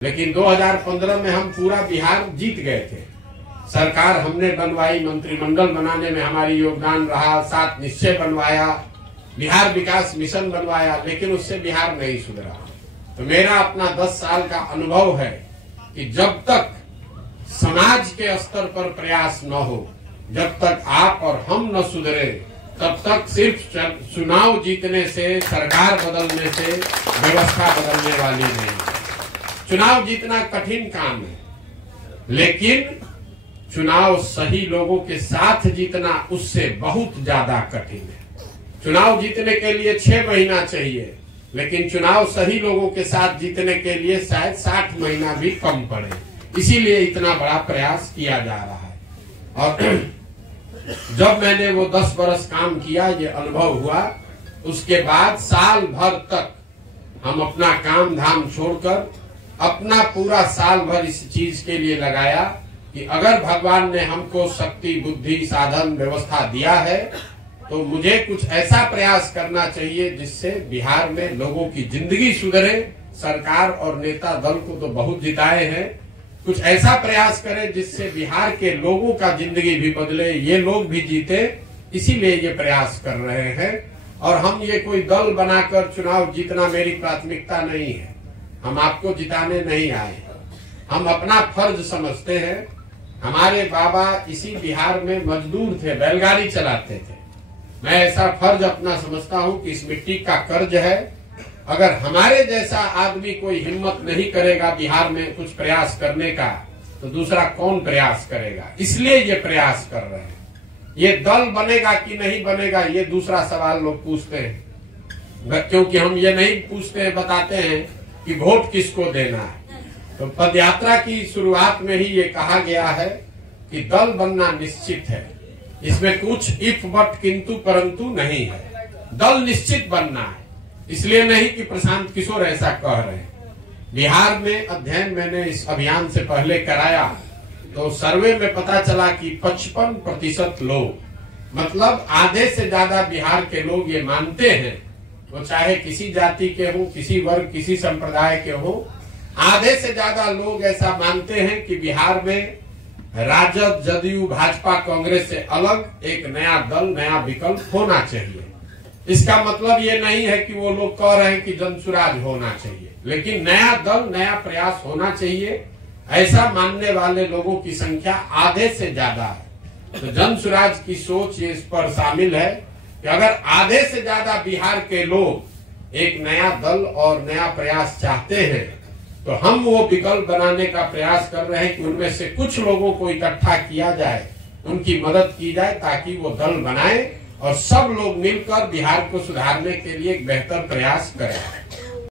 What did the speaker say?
लेकिन 2015 में हम पूरा बिहार जीत गए थे। सरकार हमने बनवाई, मंत्रिमंडल बनाने में हमारी योगदान रहा, 7 निश्चय बनवाया, बिहार विकास मिशन बनवाया, लेकिन उससे बिहार नहीं सुधरा। तो मेरा अपना 10 साल का अनुभव है कि जब तक समाज के स्तर पर प्रयास न हो, जब तक आप और हम न सुधरे, तब तक सिर्फ चुनाव जीतने से, सरकार बदलने से व्यवस्था बदलने वाली नहीं। चुनाव जीतना कठिन काम है, लेकिन चुनाव सही लोगों के साथ जीतना उससे बहुत ज्यादा कठिन है। चुनाव जीतने के लिए 6 महीना चाहिए, लेकिन चुनाव सही लोगों के साथ जीतने के लिए शायद 60 महीना भी कम पड़े। इसीलिए इतना बड़ा प्रयास किया जा रहा है। और जब मैंने वो 10 बरस काम किया, ये अनुभव हुआ, उसके बाद साल भर तक हम अपना काम धाम छोड़कर अपना पूरा साल भर इस चीज के लिए लगाया कि अगर भगवान ने हमको शक्ति, बुद्धि, साधन, व्यवस्था दिया है तो मुझे कुछ ऐसा प्रयास करना चाहिए जिससे बिहार में लोगों की जिंदगी सुधरे। सरकार और नेता दल को तो बहुत जिताए हैं, कुछ ऐसा प्रयास करें जिससे बिहार के लोगों का जिंदगी भी बदले, ये लोग भी जीते। इसीलिए ये प्रयास कर रहे हैं। और हम ये कोई दल बनाकर चुनाव जीतना मेरी प्राथमिकता नहीं है। हम आपको जिताने नहीं आए, हम अपना फर्ज समझते हैं। हमारे बाबा इसी बिहार में मजदूर थे, बैलगाड़ी चलाते थे। मैं ऐसा फर्ज अपना समझता हूं कि इस मिट्टी का कर्ज है। अगर हमारे जैसा आदमी कोई हिम्मत नहीं करेगा बिहार में कुछ प्रयास करने का, तो दूसरा कौन प्रयास करेगा? इसलिए ये प्रयास कर रहे हैं। ये दल बनेगा कि नहीं बनेगा, ये दूसरा सवाल लोग पूछते हैं, क्योंकि हम ये नहीं पूछते हैं, बताते हैं कि वोट किसको देना है। तो पदयात्रा की शुरुआत में ही ये कहा गया है कि दल बनना निश्चित है, इसमें कुछ इफ बट किंतु परंतु नहीं है। दल निश्चित बनना है, इसलिए नहीं कि प्रशांत किशोर ऐसा कह रहे हैं। बिहार में अध्ययन मैंने इस अभियान से पहले कराया, तो सर्वे में पता चला कि 55% लोग, मतलब आधे से ज्यादा बिहार के लोग ये मानते हैं, वो चाहे किसी जाति के हो, किसी वर्ग, किसी संप्रदाय के हो, आधे से ज्यादा लोग ऐसा मानते हैं कि बिहार में राजद, जदयू, भाजपा, कांग्रेस से अलग एक नया दल, नया विकल्प होना चाहिए। इसका मतलब ये नहीं है कि वो लोग कह रहे हैं कि जनसुराज होना चाहिए, लेकिन नया दल, नया प्रयास होना चाहिए। ऐसा मानने वाले लोगों की संख्या आधे से ज्यादा है। तो जनसुराज की सोच इस पर शामिल है कि अगर आधे से ज्यादा बिहार के लोग एक नया दल और नया प्रयास चाहते हैं, तो हम वो विकल्प बनाने का प्रयास कर रहे हैं कि उनमें से कुछ लोगों को इकट्ठा किया जाए, उनकी मदद की जाए, ताकि वो दल बनाए और सब लोग मिलकर बिहार को सुधारने के लिए एक बेहतर प्रयास करें।